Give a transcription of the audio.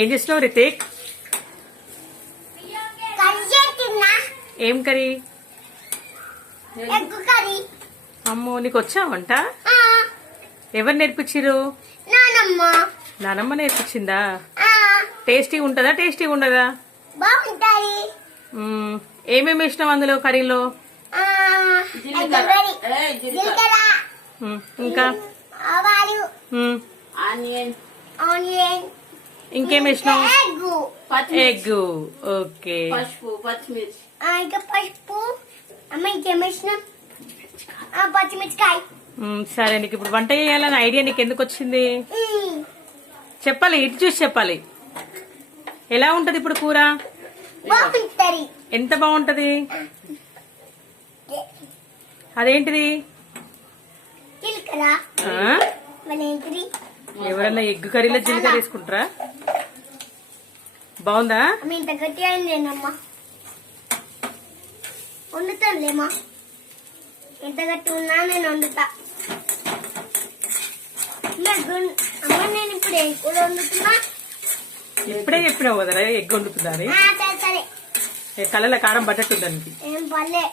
ఏం చేస్తున్నావు రితిక్? ఏం కర్రీ? అమ్మో, నీకు వచ్చా వంట? ఎవరు నేర్పించిరు? నానమ్మ నేర్పించిందా? టేస్టీ ఉంటదా? టేస్టీ ఉండదా? ఏమేమి వేసినావు అందులో కర్రీలో? ఇంకా ఇంకేం వేసినావు? ఎగ్. ఓకే. పచ్చిమిర్చికాయ. సరే, నీకు ఇప్పుడు వంట చేయాలని ఐడియా నీకు ఎందుకు వచ్చింది? చెప్పాలి, ఇటు చూసి చెప్పాలి. ఎలా ఉంటది ఇప్పుడు కూర? ఎంత బాగుంటది? అదేంటిది? ఎవరన్నా ఎగ్ కర్రీలో జీలకర్ర వేసుకుంటారా? బాగుందా? ఇంత గట్టి అయిందేనమ్మా, వండుతానులేమా. ఎంత గట్టి ఉన్నా నేను వండుతా. అమ్మ, నేను ఇప్పుడు ఏం కూర వండుతున్నా? ఇప్పుడే చెప్పినావు కదరా ఎగ్ వండుతుందా అని. సరే కళ్ళలో కారం పట్టట్టు దానికి. ఏం పర్లే.